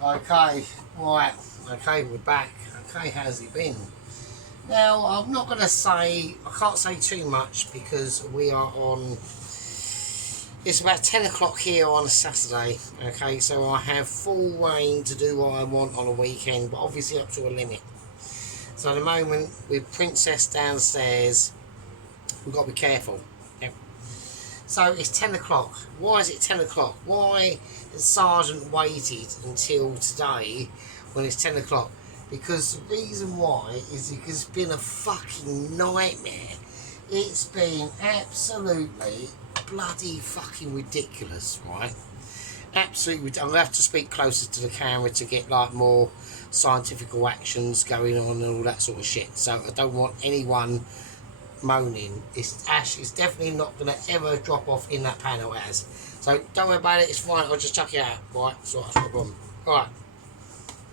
Okay, right, okay, we're back. Okay, how's it been? Now, I'm not going to say, I can't say too much because we are on, it's about 10 o'clock here on a Saturday, okay, so I have full reign to do what I want on a weekend, but obviously up to a limit. So at the moment, with Princess downstairs, we've got to be careful. Yep. So it's 10 o'clock. Why is it 10 o'clock? Why has Sergeant waited until today when it's 10 o'clock? Because the reason why is because it's been a fucking nightmare. It's been absolutely bloody fucking ridiculous, right? Absolutely. I'm going to have to speak closer to the camera to get like more scientific actions going on and all that sort of shit. So I don't want anyone moaning. Ash is definitely not going to ever drop off in that panel as. So don't worry about it, it's fine, I'll just chuck it out. Right, so that's no problem. Right,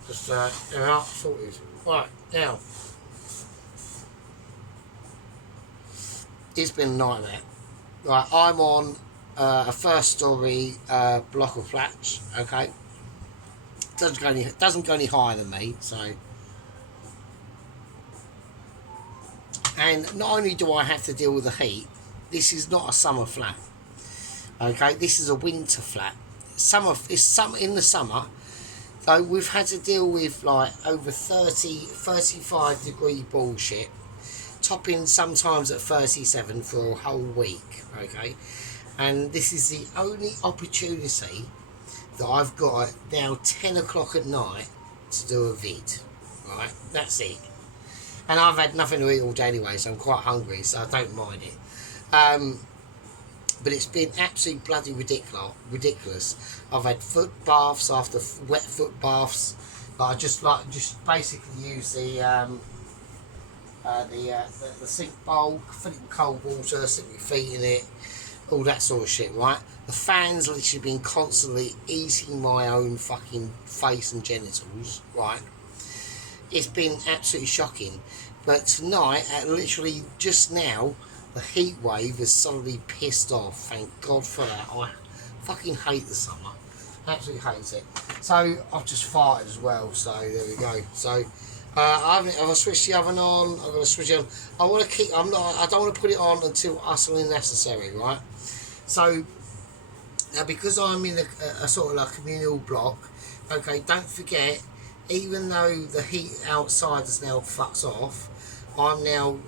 just there we are, sorted. Right, now, it's been a nightmare. Right, I'm on a first story block of flats, okay? Doesn't go any higher than me, so. And not only do I have to deal with the heat, this is not a summer flat. Okay, this is a winter flat. In the summer, though we've had to deal with like over 35 degree bullshit, topping sometimes at 37 for a whole week. Okay, and this is the only opportunity that I've got now 10 o'clock at night to do a vid. Right, that's it. And I've had nothing to eat all day anyway, so I'm quite hungry, so I don't mind it. But it's been absolutely bloody ridiculous. I've had foot baths after wet foot baths. But I just basically use the sink bowl, fill it with cold water, stick my feet in it, all that sort of shit, right? The fan's literally been constantly eating my own fucking face and genitals, right? It's been absolutely shocking. But tonight, literally just now, the heat wave has suddenly pissed off. Thank God for that. I fucking hate the summer. Absolutely hate it. So I've just farted as well. So there we go. So I've switched the oven on. I'm going to switch it on. I want to keep. I don't want to put it on until utterly necessary. Right. So now because I'm in a sort of like communal block. Okay. Don't forget. Even though the heat outside is now fucked off, I'm now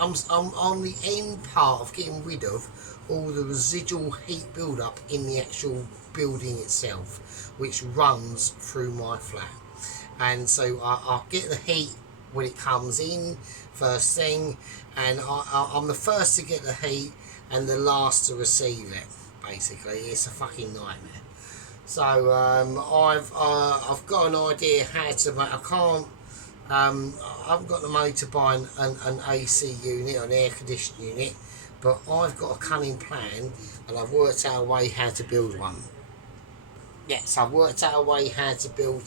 I'm on the end part of getting rid of all the residual heat build-up in the actual building itself, which runs through my flat. And so I'll get the heat when it comes in first thing, and I'm the first to get the heat and the last to receive it. Basically, it's a fucking nightmare. So I've got an idea how to make. I haven't got the money to buy an AC unit or an air conditioning unit, but I've got a cunning plan, and I've worked out a way how to build one. Yes, I've worked out a way how to build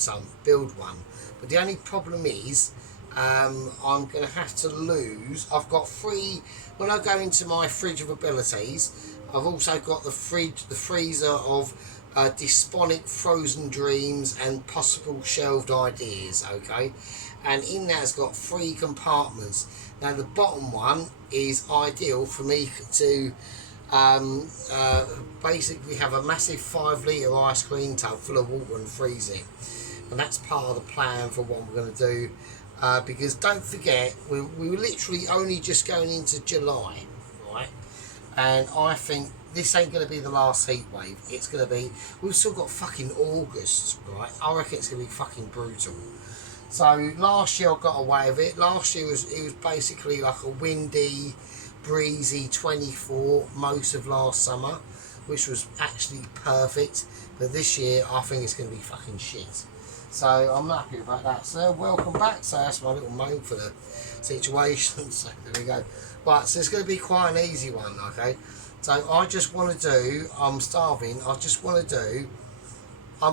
one. But the only problem is, I'm going to have to lose. I've got when I go into my fridge of abilities, I've also got the freezer of Desponic frozen dreams and possible shelved ideas, okay? And in that's got 3 compartments. Now the bottom one is ideal for me to basically have a massive 5 litre ice cream tub full of water and freeze it. And that's part of the plan for what we're going to do, because don't forget we were literally only just going into July, right? And I think this ain't going to be the last heat wave. It's going to be, we've still got fucking August, right? I reckon it's going to be fucking brutal. So last year I got away with it. Last year it was basically like a windy, breezy 24 most of last summer, which was actually perfect. But this year I think it's going to be fucking shit. So I'm not happy about that. So welcome back. So that's my little moan for the situation. So there we go. Right, so it's going to be quite an easy one, okay? So I just want to do, I'm starving, I'm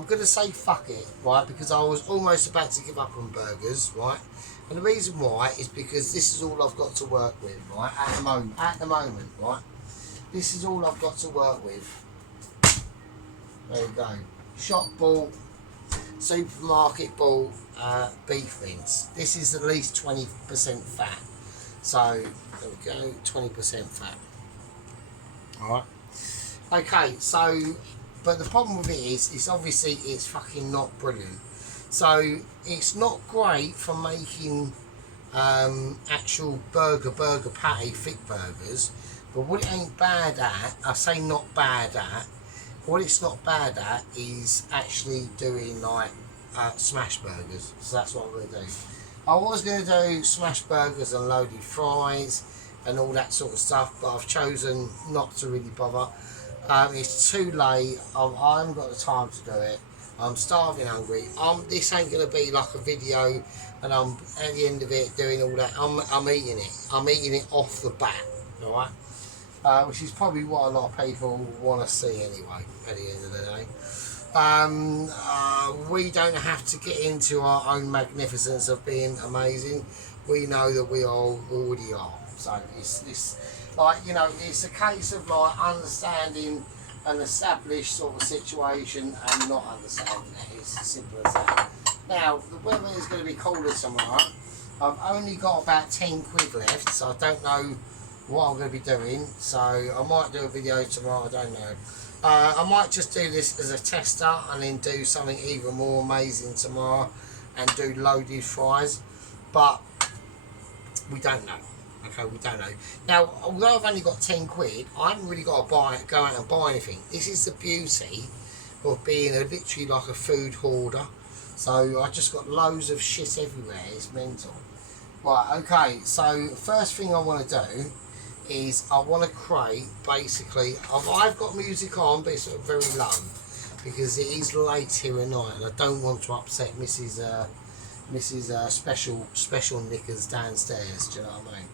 going to say fuck it, right? Because I was almost about to give up on burgers, right? And the reason why is because this is all I've got to work with, right? At the moment, right? This is all I've got to work with. There you go. Shot ball. supermarket bought beef mince. This is at least 20% fat. So there we go, 20% fat. Alright. Okay, so but the problem with it is it's obviously it's fucking not brilliant. So it's not great for making actual burger patty thick burgers, but what it ain't bad at, I say not bad at, what it's not bad at is actually doing like smash burgers. So that's what I'm going to do. I was going to do smash burgers and loaded fries and all that sort of stuff, but I've chosen not to really bother. It's too late. I haven't got the time to do it. I'm starving hungry. This ain't going to be like a video and I'm at the end of it doing all that. I'm eating it. I'm eating it off the bat, alright? Which is probably what a lot of people want to see anyway, at the end of the day. We don't have to get into our own magnificence of being amazing. We know that we all already are. So it's like, you know, it's a case of like understanding an established sort of situation and not understanding it. It's as simple as that. Now, the weather is going to be colder tomorrow. I've only got about 10 quid left, so I don't know what I'm going to be doing. So I might do a video tomorrow, I don't know. I might just do this as a tester and then do something even more amazing tomorrow and do loaded fries. But we don't know. Okay, we don't know. Now, although I've only got 10 quid, I haven't really got to go out and buy anything. This is the beauty of being literally like a food hoarder. So I just got loads of shit everywhere. It's mental. Right, okay, so first thing I want to do is I want to create, basically, I've got music on, but it's very low because it is late here at night and I don't want to upset Mrs. Special Knickers downstairs, do you know what I mean?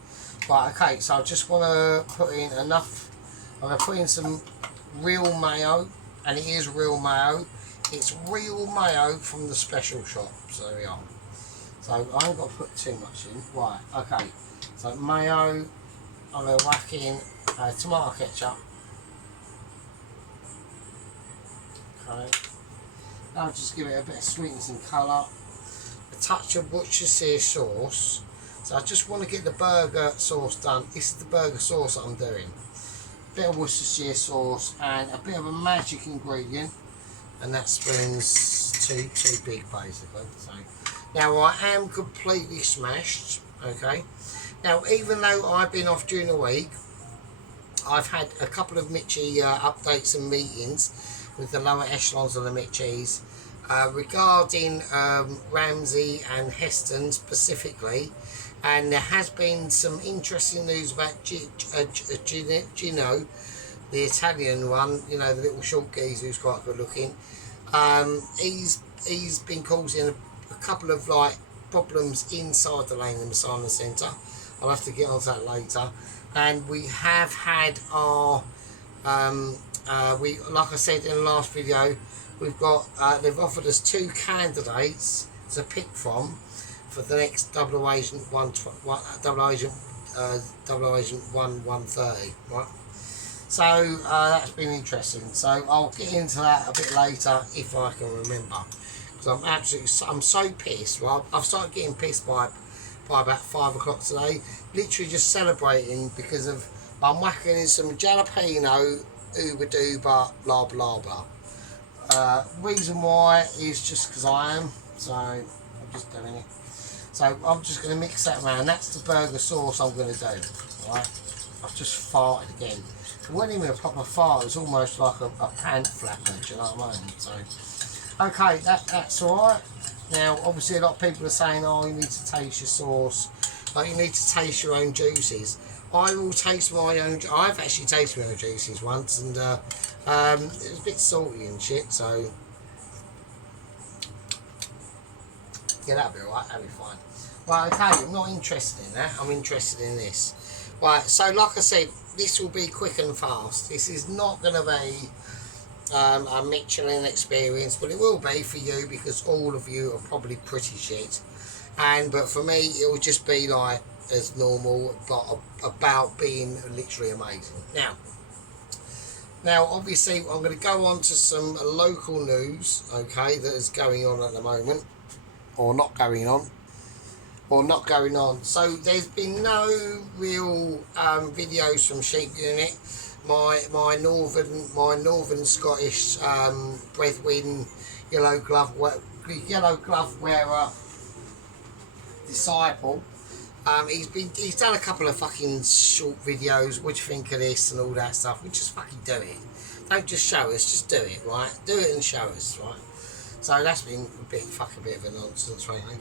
Right, okay, so I just want to put in enough, I'm going to put in some real mayo, and it is real mayo. It's real mayo from the Special shop, so there we are. So I haven't got to put too much in. Right, okay, so mayo, I'm going to whack in tomato ketchup. Okay, I'll just give it a bit of sweetness and colour. A touch of Worcestershire sauce. So I just want to get the burger sauce done. This is the burger sauce that I'm doing. A bit of Worcestershire sauce and a bit of a magic ingredient, and that spoon's too big basically. So now I am completely smashed. Okay. Now even though I've been off during the week, I've had a couple of Mitchie updates and meetings with the lower echelons of the Mitchies regarding Ramsey and Heston specifically. And there has been some interesting news about Gino, the Italian one, you know, the little short geezer who's quite good looking. He's been causing a couple of like problems inside the Langham Asylum Centre. I'll have to get onto that later. And we have had our, like I said in the last video, we've got they've offered us 2 candidates to pick from for the next Double Agent 130, right? So that's been interesting. So I'll get into that a bit later if I can remember, because I'm so pissed. Well, I've started getting pissed by about 5 o'clock today, literally just celebrating because of I'm whacking in some jalapeno, uber duber, blah blah blah. Reason why is just because I am, so I'm just doing it. So I'm just going to mix that around. That's the burger sauce I'm going to do. Right? I've just farted again. It wasn't even a proper fart. It was almost like a pant flapper. Do you know what I mean? So, okay, that's all right. Now, obviously, a lot of people are saying, "Oh, you need to taste your sauce. Like you need to taste your own juices." I will taste my own. I've actually tasted my own juices once, and it was a bit salty and shit. So, yeah, that'll be alright. That'll be fine. Right, okay, I'm not interested in that. I'm interested in this. Right, so like I said, this will be quick and fast. This is not going to be a Michelin experience, but it will be for you because all of you are probably pretty shit. But for me, it will just be like as normal, but about being literally amazing. Now, Now, obviously, I'm going to go on to some local news, okay, that is going on at the moment, or not going on, So there's been no real videos from Sheep Unit. My northern Scottish brethren, yellow glove wearer disciple. He's done a couple of fucking short videos. What do you think of this and all that stuff? We just fucking do it. Don't just show us, just do it, right? Do it and show us, right? So that's been a bit of a nonsense, really.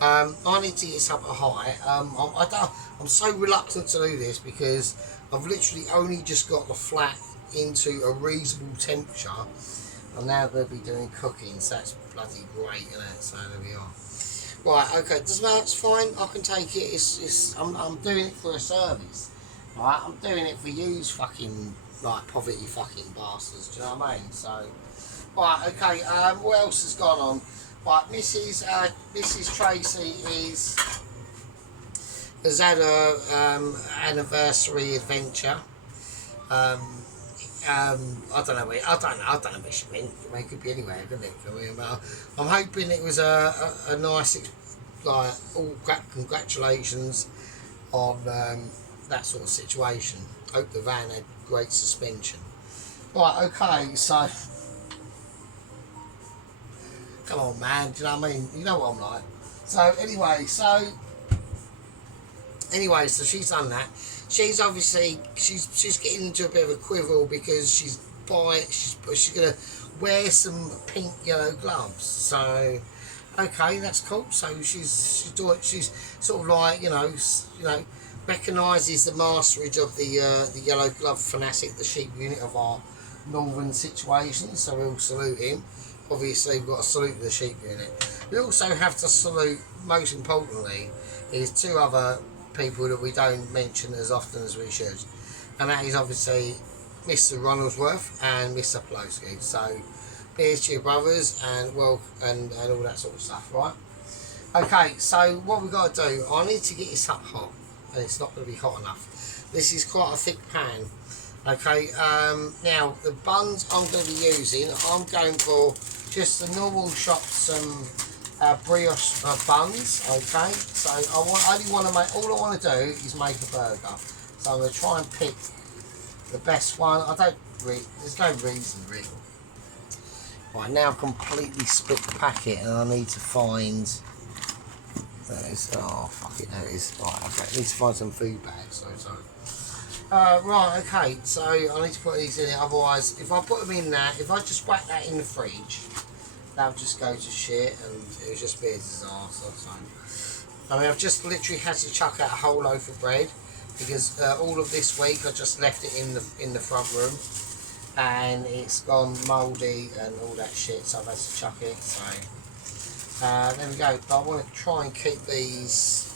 I need to get this up a high. I'm so reluctant to do this because I've literally only just got the flat into a reasonable temperature. I'm now going to be doing cooking, so that's bloody great, isn't it? So there we are. Right, okay, that's fine. I can take it. I'm doing it for a service, right? I'm doing it for you, fucking like poverty fucking bastards. Do you know what I mean? So, right, okay. What else has gone on? Right, Mrs. Tracy has had a anniversary adventure. I don't know where she went. It could be anywhere, couldn't it? I'm hoping it was a nice, like, congratulations on that sort of situation. Hope the van had great suspension. Right, okay, so come on, man. Do you know what I mean? You know what I'm like. So so she's done that. She's obviously she's getting into a bit of a quiver because she's gonna wear some pink yellow gloves. So okay, that's cool. So she's sort of like you know recognises the masterage of the yellow glove fanatic, the Sheep Unit of our northern situation. So we'll salute him. Obviously, we've got to salute the Sheep Unit. We also have to salute, most importantly, is two other people that we don't mention as often as we should, and that is obviously Mr. Ronaldsworth and Mr. Pelosi. So, here's to your brothers and all that sort of stuff, right? Okay, so what we've got to do, I need to get this up hot, and it's not going to be hot enough. This is quite a thick pan. Okay, now the buns I'm going to be using, I'm going for just the normal shop, some brioche buns. Okay, so all I want to do is make a burger. So I'm going to try and pick the best one. There's no reason really. Right, now I've completely split the packet and I need to find, oh fuck it, there it is. Right, okay, I need to find some food bags, sorry. Right, okay, so I need to put these in it, otherwise if I put them in that, if I just whack that in the fridge, that'll just go to shit and it'll just be a disaster. So, I mean, I've just literally had to chuck out a whole loaf of bread because all of this week I just left it in the front room and it's gone mouldy and all that shit, so I've had to chuck it. So there we go, but I want to try and keep these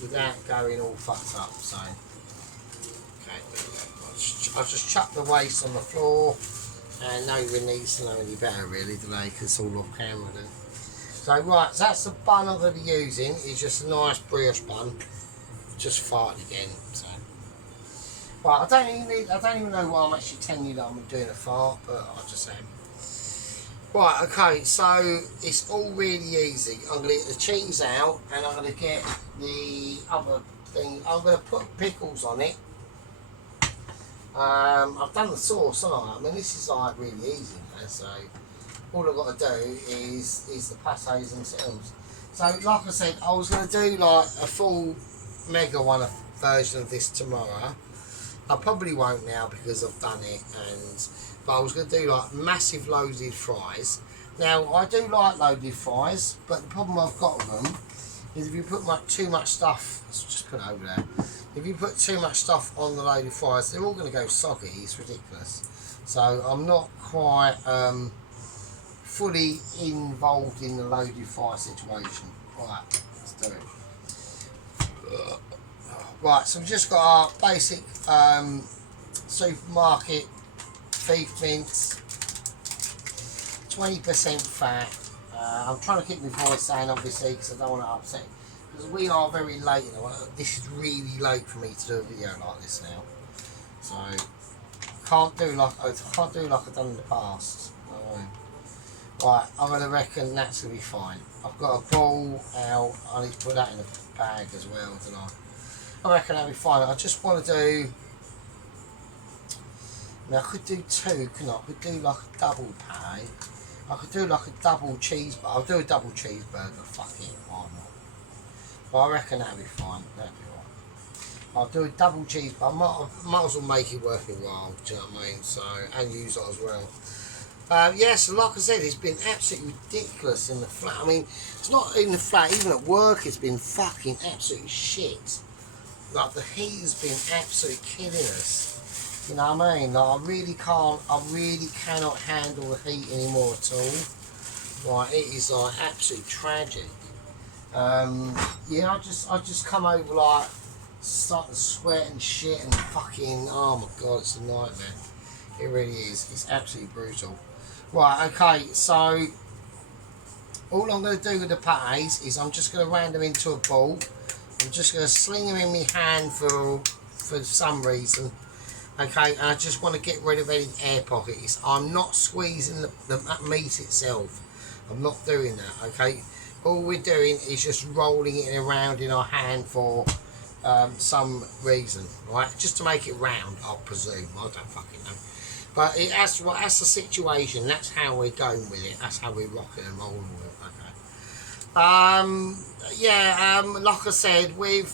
without going all fucked up. So I've just chucked the waste on the floor and nobody needs to know any better really, do they? Because it's all off camera then. So right, so that's the bun I'm going to be using. It's just a nice brioche bun. Just farted again. So right, I don't even know why I'm actually telling you that I'm doing a fart, but I just am. Right, okay, so it's all really easy. I'm going to get the cheese out and I'm going to get the other thing. I'm going to put pickles on it. I've done the sauce, haven't I? I mean, this is like really easy, man. So all I've got to do is the pâtés themselves. So like I said, I was going to do like a full mega version of this tomorrow. I probably won't now because I've done it, but I was going to do like massive loaded fries. Now I do like loaded fries, but the problem I've got with them is if you put too much stuff, let's just put it over there. If you put too much stuff on the loaded fries, they're all going to go soggy. It's ridiculous. So I'm not quite fully involved in the loaded fry situation. Right, let's do it. Right, so we've just got our basic supermarket beef mince, 20% fat. I'm trying to keep my voice down, obviously, because I don't want to upset. Because we are very late, this is really late for me to do a video like this now. So, can't do like I've done in the past. Right, I'm gonna reckon that's gonna be fine. I've got a ball out. I need to put that in a bag as well, don't I reckon that'll be fine. I just want to do. Now I could do two, couldn't I? I could do like a double pie. I could do like a double cheeseburger. I'll do a double cheeseburger. Fuck it, why not? But I reckon that'll be fine. That'll be alright. I'll do a double cheeseburger. I might as well make it worth it while. Do you know what I mean? So and use it as well. Yes, like I said, it's been absolutely ridiculous in the flat. I mean, it's not in the flat. Even at work, it's been fucking absolute shit. Like the heat has been absolutely killing us. You know what I mean? Like, I really cannot handle the heat anymore at all. Like, it is like absolutely tragic. Yeah, I just come over like starting to sweat and shit and fucking, oh my god, it's a nightmare. It really is. It's absolutely brutal. Right, okay, so all I'm going to do with the patties is I'm just going to round them into a ball. I'm just going to sling them in my hand for some reason. Okay, and I just want to get rid of any air pockets. I'm not squeezing the meat itself. I'm not doing that, okay? All we're doing is just rolling it around in our hand for some reason, right? Just to make it round, I'll presume. I don't fucking know. But that's the situation. That's how we're going with it. That's how we're rocking and rolling with it, okay? Yeah, like I said, we've...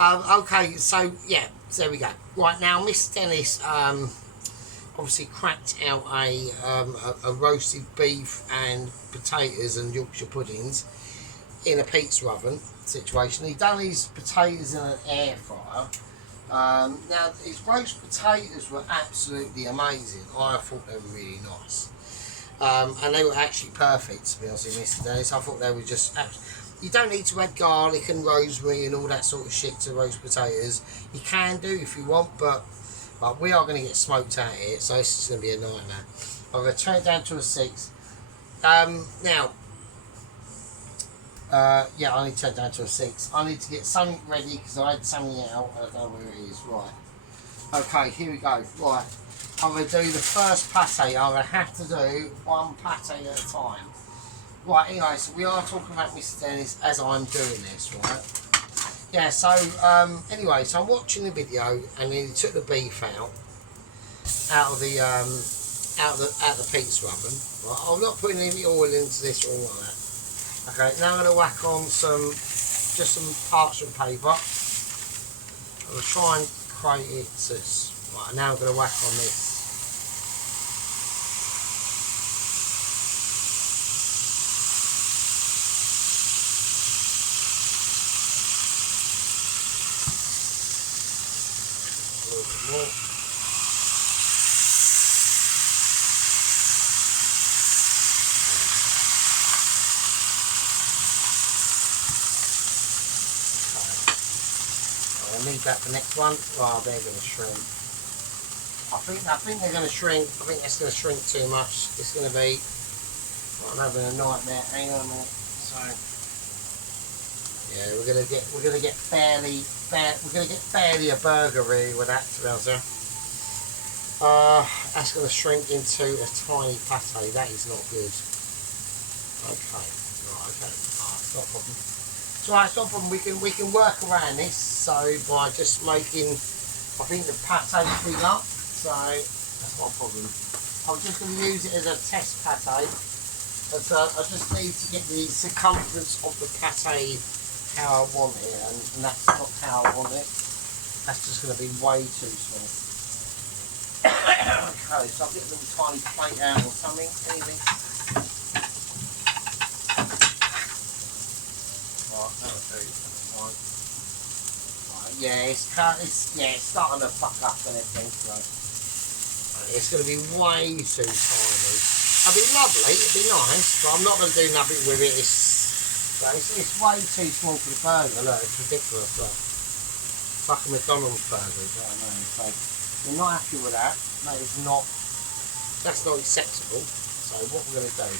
okay, so, yeah. There we go. Right now, Miss Dennis obviously cracked out a roasted beef and potatoes and Yorkshire puddings in a pizza oven situation. He done his potatoes in an air fryer. Now, his roast potatoes were absolutely amazing. I thought they were really nice. And they were actually perfect, to be honest with Mr. Dennis. I thought they were just... You don't need to add garlic and rosemary and all that sort of shit to roast potatoes. You can do if you want, but we are going to get smoked out here, so this is going to be a nightmare. I'm going to turn it down to a 6. Now, yeah, I need to turn it down to a 6. I need to get something ready because I had something out. I don't know where it is. Right. Okay, here we go. Right. I'm going to do the first pate. I'm going to have to do one pate at a time. Right, anyway, so we are talking about Mr. Dennis as I'm doing this, right? Yeah, so, anyway, so I'm watching the video and then he took the beef out of the pizza oven. Right, I'm not putting any oil into this or anything like that. Okay, now I'm going to whack on just some parchment paper. I'm going to try and create it this. Right, now I'm going to whack on this. More. Okay. I need that for next one. Oh, they're going to shrink. I think they're going to shrink. I think that's going to shrink too much. It's going to be. Well, I'm having a nightmare. Hang on a minute. So. Yeah, we're gonna get barely a burger really with that, to be honest with you. That's gonna shrink into a tiny pate. That is not good. Okay, right, okay. It's not a problem. It's alright, it's not a problem. We can work around this. So by just making, I think the pate's big up. So that's not a problem. I'm just gonna use it as a test pate. But I just need to get the circumference of the pate how I want it, and that's not how I want it. That's just going to be way too small. Okay, so I'll get a little tiny plate out or something, anything. Right, that'll do. That's fine. Right, yeah, it's starting to fuck up and everything. So it's going to be way too tiny. It'd be lovely, it'd be nice, but I'm not going to do nothing with it. It's way too small for the burger. Look, it's ridiculous. Look. It's like a McDonald's burger, you know what I mean? So we're not happy with that. That's not acceptable. So what we're going to do?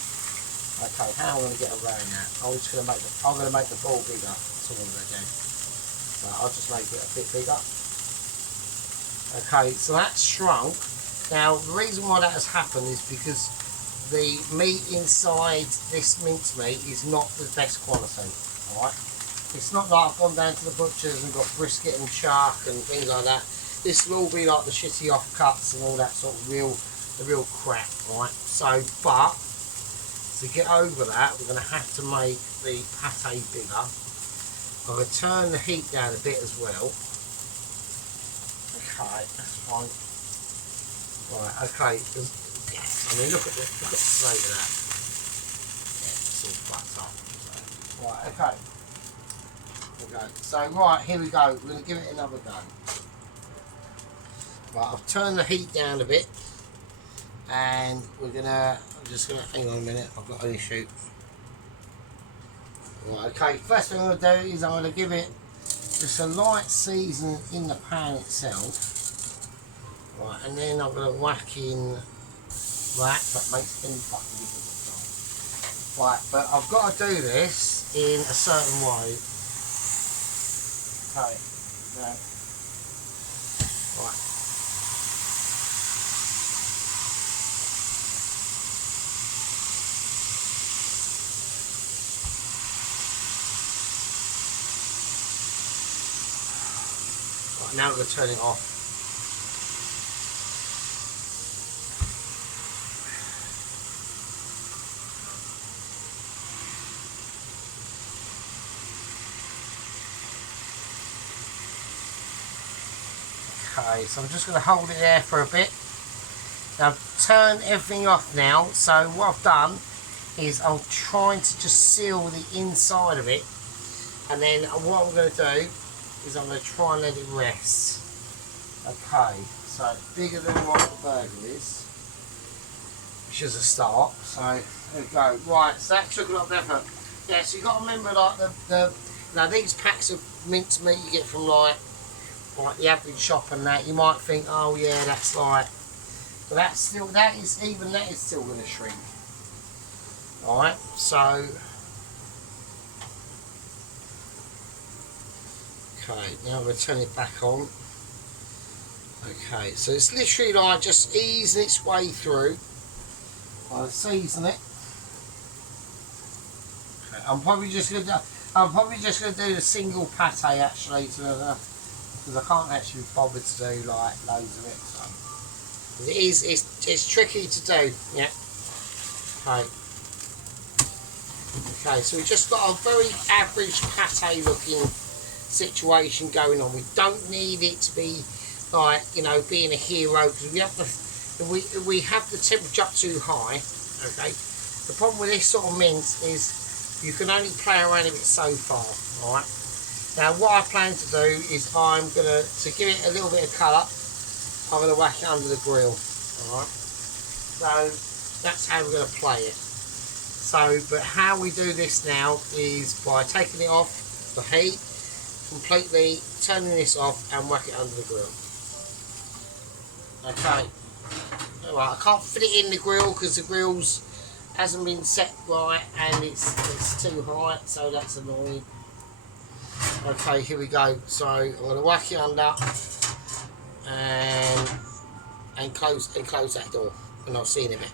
Okay, how am I going to get around that? I'm going to make the ball bigger. That's all I'm going to do. So I'll just make it a bit bigger. Okay, so that's shrunk. Now, the reason why that has happened is because the meat inside this mincemeat is not the best quality, alright? It's not like I've gone down to the butcher's and got brisket and shark and things like that. This will all be like the shitty offcuts and all that sort of the real crap, right? So, but to get over that, we're going to have to make the pate bigger. I'm going to turn the heat down a bit as well. Okay, that's fine. Right, okay. I mean, look at the slate of that. Yeah, it's all fucked up. So, right, okay. Okay. So, right, here we go. We're going to give it another go. Right, I've turned the heat down a bit, and I'm just gonna hang on a minute. I've got an issue. Right, okay. First thing I'm gonna do is I'm gonna give it just a light season in the pan itself. Right, and then I'm going to whack in that makes any fucking difference. Right, but I've got to do this in a certain way. Okay, right. Right, now I'm going to turn it off. Okay, so I'm just going to hold it there for a bit. Now I've turned everything off now, so what I've done is I'm trying to just seal the inside of it, and then what I'm going to do is I'm going to try and let it rest. Okay, so it's bigger than what the burger is, which is a start. So there we go. Right, so that took a lot of effort. Yeah, so you've got to remember, like now these packs of mincemeat you get from like the average shop and that, you might think, oh yeah, that's like, but that is still going to shrink. Alright, so okay, now I'm going to turn it back on. Okay, so it's literally like just easing its way through. I'll season it. Okay, I'm probably just going to do the single pate actually, because I can't actually bother to do like loads of it. So it's tricky to do. Yeah. Okay. Okay, so we've just got a very average pate looking situation going on. We don't need it to be like, you know, being a hero, because we have the temperature up too high. Okay. The problem with this sort of mince is you can only play around with it so far. Alright. Now what I plan to do is I'm going to give it a little bit of colour, I'm going to whack it under the grill. Alright. So that's how we're going to play it. So, but how we do this now is by taking it off the heat, completely turning this off and whack it under the grill. Okay. Alright, I can't fit it in the grill because the grill's hasn't been set right and it's too high, so that's annoying. Okay, here we go. So I'm going to whack it under and close that door, and I'll see you in a bit.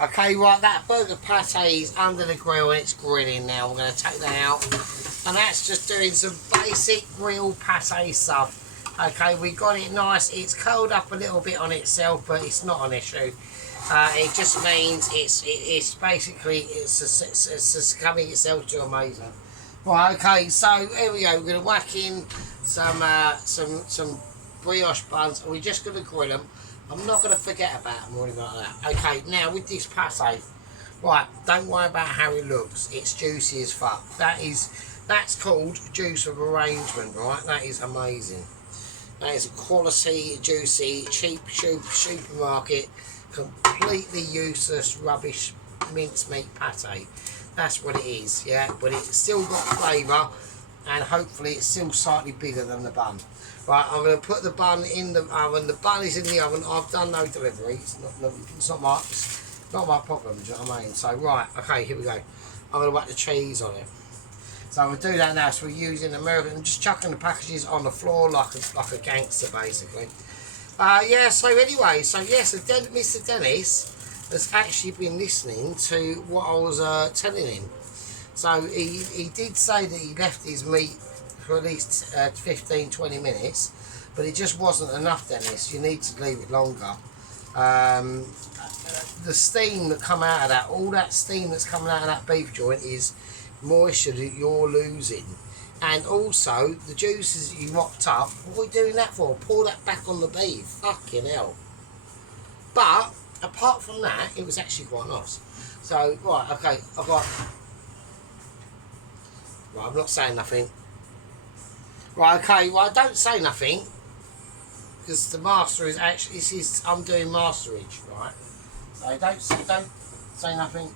Okay, right, that burger pate is under the grill and it's grilling now. We're going to take that out, and that's just doing some basic grill pate stuff. Okay, we got it nice. It's curled up a little bit on itself, but it's not an issue. It just means it's basically succumbing itself to amazing. Right, okay, so here we go. We're going to whack in some brioche buns, and we're just going to grill them. I'm not going to forget about them or anything like that. Okay, now with this pate, right, don't worry about how it looks. It's juicy as fuck. That's called juice of arrangement, right? That is amazing. That is a quality, juicy, cheap supermarket, completely useless rubbish mincemeat pate. That's what it is, yeah. But it's still got flavour, and hopefully it's still slightly bigger than the bun. Right, I'm going to put the bun in the oven. The bun is in the oven. I've done no delivery. It's not my problem. Do you know what I mean? So right, okay, here we go. I'm going to whack the cheese on it. So I'm going to do that now. So we're using American. I'm just chucking the packages on the floor like a gangster, basically. Yeah, so anyway, so yes, Mr. Dennis has actually been listening to what I was telling him. So he did say that he left his meat for at least 15, 20 minutes, but it just wasn't enough, Dennis. You need to leave it longer. Um, the steam that come out of that, all that steam that's coming out of that beef joint is moisture that you're losing. And also, the juices that you mopped up, what are we doing that for? Pour that back on the beef. Fucking hell. But, apart from that, it was actually quite nice. So, right, okay, I've got... Right, I'm not saying nothing. Right, okay, well, I don't say nothing. Because the master is actually... I'm doing masterage, right? So, don't say nothing.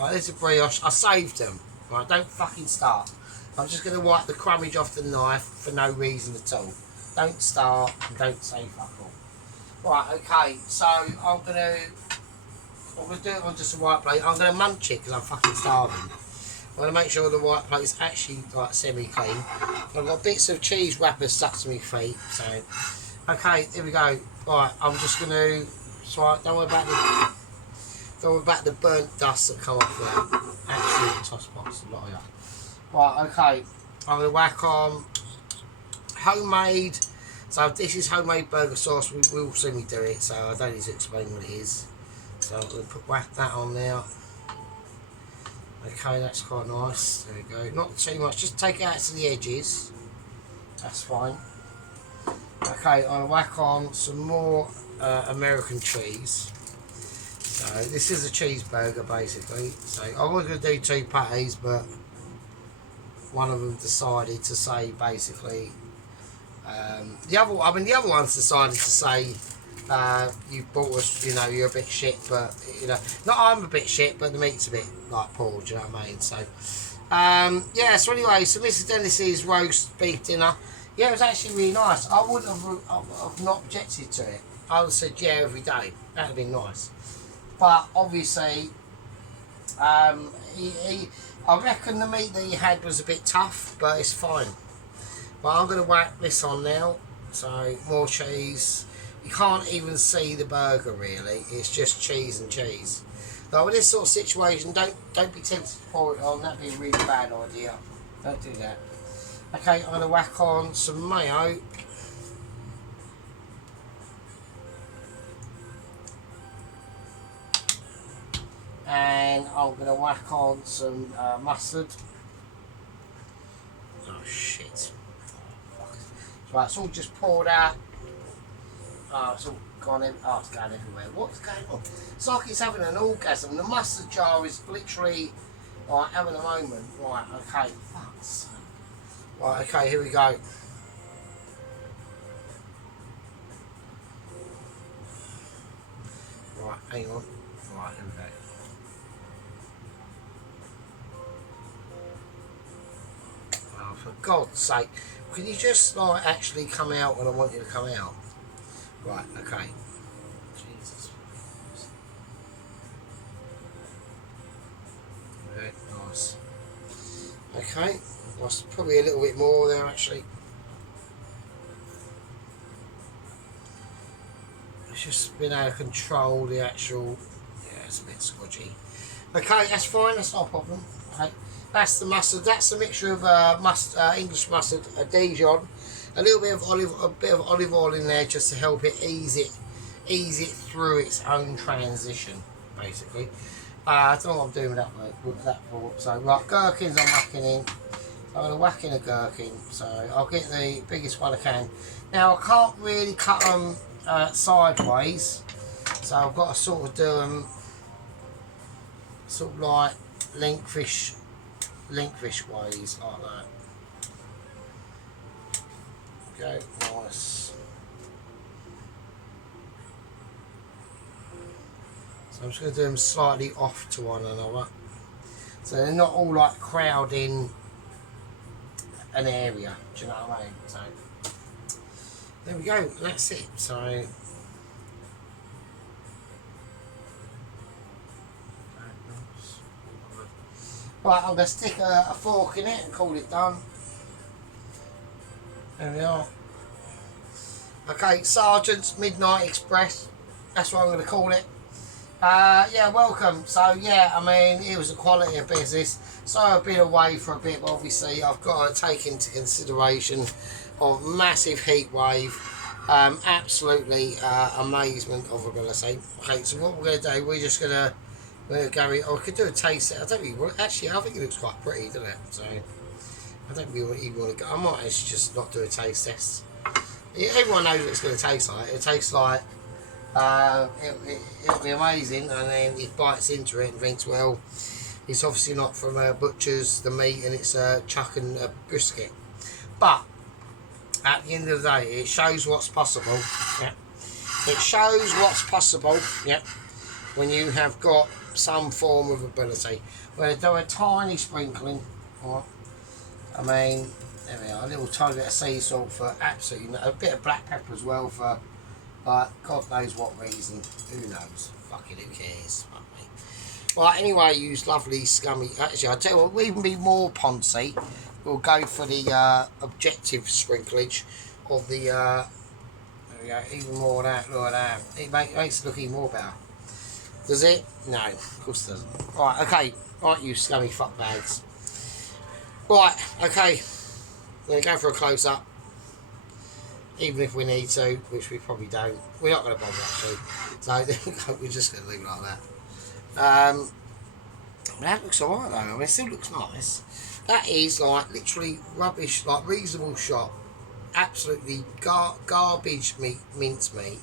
Right, there's a brioche. I saved them. Right, don't fucking start. I'm just going to wipe the crumbage off the knife for no reason at all. Don't start and don't say fuck all. Right, okay, so I'm going to do it on just a white plate. I'm going to munch it because I'm fucking starving. I'm going to make sure the white plate is actually like semi-clean. I've got bits of cheese wrappers stuck to my feet. So, okay, here we go. Right, I'm just going to... So, don't worry about the burnt dust that come off there. Actually, toss pots, a lot of that. Right, okay. I'm going to whack on homemade. So this is homemade burger sauce. We will see me do it, so I don't need to explain what it is. So I'm going to whack that on there. Okay, that's quite nice. There we go. Not too much. Just take it out to the edges. That's fine. Okay, I'll whack on some more American cheese. So this is a cheeseburger basically. So I was going to do 2 patties, but one of them decided to say basically the other ones decided to say you bought us, you know, you're a bit shit, but you know, not I'm a bit shit, but the meat's a bit like poor. Do you know what I mean? So yeah. So anyway, so Mr. Dennis's roast beef dinner. Yeah, it was actually really nice. I wouldn't have not objected to it. I would have said yeah every day. That'd have been nice. But obviously, I reckon the meat that he had was a bit tough, but it's fine. But I'm going to whack this on now. So, more cheese. You can't even see the burger, really. It's just cheese and cheese. Now, with this sort of situation, don't be tempted to pour it on. That'd be a really bad idea. Don't do that. Okay, I'm going to whack on some mayo. And I'm going to whack on some mustard. Oh shit. Right, it's all just poured out. Oh, it's all gone in. Oh, it's going everywhere. What's going on? It's like it's having an orgasm. The mustard jar is literally like having a moment. Right, okay. Fuck's sake. Right, okay, here we go. Right, hang on. Right, here we go. For God's sake, can you just like actually come out when I want you to come out? Right, okay. Jesus. Very nice. Okay, that's probably a little bit more there actually. It's just been out of control, the actual, yeah, it's a bit squodgy. Okay, that's fine, that's not a problem. Okay. That's the mustard. That's a mixture of English mustard, Dijon, a bit of olive oil in there just to help it ease it through its own transition, basically. I don't know what I'm doing with that for. So right, gherkins I'm whacking in. I'm going to whack in a gherkin. So I'll get the biggest one I can. Now I can't really cut them sideways, so I've got to sort of do them sort of like lengthfish ways like that. Okay, nice. So I'm just going to do them slightly off to one another, so they're not all like crowding an area. Do you know what I mean? So there we go. That's it. So. Right, I'm going to stick a fork in it and call it done. There we are. Okay, Sergeant's Midnight Express. That's what I'm going to call it. Yeah, welcome. So yeah, I mean, it was a quality of business. So I've been away for a bit, but obviously I've got to take into consideration of massive heat wave. Absolutely amazement of ability. Okay, so what we're going to do, we're going to go in. Oh, I could do a taste test. I don't really actually, I think it looks quite pretty, doesn't it? So I don't really even want to go. I might actually just not do a taste test. Yeah, everyone knows what it's going to taste like. It tastes like it'll be amazing, and then it bites into it and thinks, well, it's obviously not from a butcher's, the meat, and it's chuck and a brisket. But at the end of the day, it shows what's possible. Yeah. It shows what's possible. Yeah. When you have got some form of ability. We're going to do a tiny sprinkling. Right. I mean, there we are. A little tiny bit of sea salt for absolutely a bit of black pepper as well for. But God knows what reason. Who knows? Fucking who cares? Fuck me. Right, anyway, use lovely scummy. Actually, I'll tell you what, we'll even be more poncy. We'll go for the objective sprinklage of the. There we go, even more of that. Look at that. It makes it look even more better. Does it? No, of course it doesn't. Right, okay. Right, you scummy fuckbags. Right, okay. We're going to go for a close up. Even if we need to, which we probably don't. We're not going to bother actually. So we're just going to leave it like that. That looks alright though. I mean, it still looks nice. That is like literally rubbish, like reasonable shot. Absolutely garbage mince meat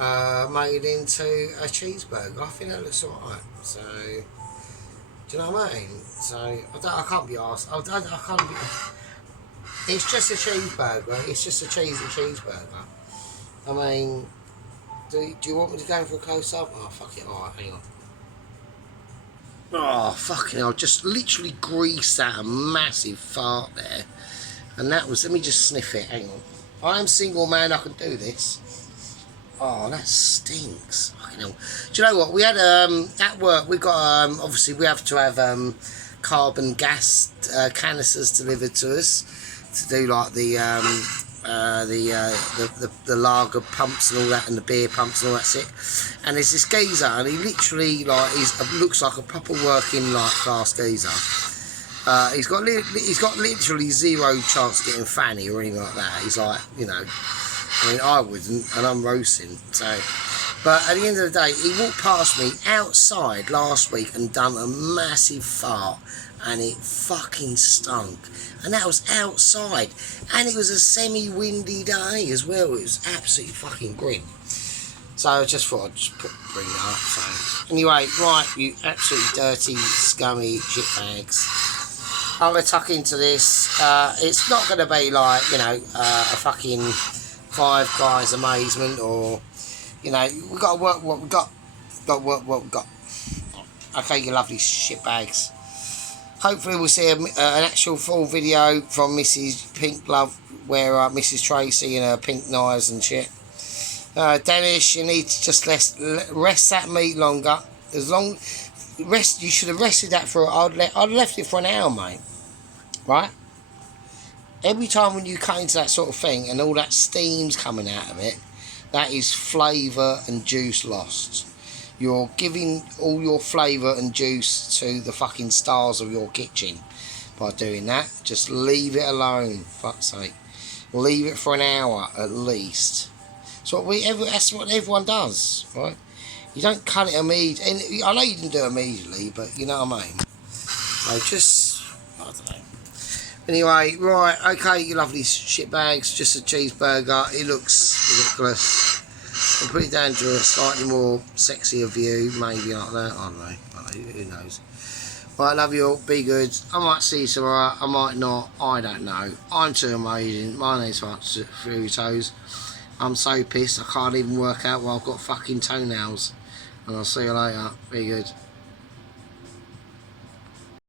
made into a cheeseburger. I think that looks alright. So, do you know what I mean? So I can't be arsed. I can't be. It's just a cheeseburger. It's just a cheesy cheeseburger. I mean, do you want me to go for a close up? Oh, fuck it. Alright, hang on. Oh, fucking hell. Just literally greased out a massive fart there. And that was, let me just sniff it. Hang on. I am single man. I can do this. Oh, that stinks. Fucking hell. Do you know what? We had, at work, we got, obviously, we have to have carbon gas canisters delivered to us. To do like the lager pumps and all that, and the beer pumps and all that shit. And there's this geezer, and he literally like looks like a proper working like class geezer. He's got literally zero chance of getting fanny or anything like that. He's like, you know, I mean, I wouldn't, and I'm roasting. So, but at the end of the day, he walked past me outside last week and done a massive fart, and it fucking stunk. And that was outside, and it was a semi-windy day as well. It was absolutely fucking grim. So I just thought I'd just bring it up. So anyway, right, you absolutely dirty, scummy shitbags. I'm gonna tuck into this. It's not gonna be like, you know, a fucking Five Guys amazement, or, you know, we've got to work what we've got. Got to work what we've got. Okay, you lovely shitbags. Hopefully we'll see an actual full video from Mrs. Pink Love, where Mrs. Tracy and her pink knives and shit. Dennis, you need to just rest that meat longer. You should have rested that for. I'd left it for an hour, mate. Right. Every time when you cut into that sort of thing and all that steam's coming out of it, that is flavour and juice lost. You're giving all your flavour and juice to the fucking stars of your kitchen by doing that. Just leave it alone, fuck's sake. Leave it for an hour at least. That's what everyone does, right? You don't cut it immediately. I know you didn't do it immediately, but you know what I mean. So just, I don't know. Anyway, right, okay, you lovely shitbags. Just a cheeseburger. It looks ridiculous. I'll put it down to a slightly more sexier view, maybe like that. I don't know. Who knows? Right, love you all. Be good. I might see you tomorrow. I might not. I don't know. I'm too amazing. My name's Frutos. I'm so pissed I can't even work out why I've got fucking toenails. And I'll see you later. Be good.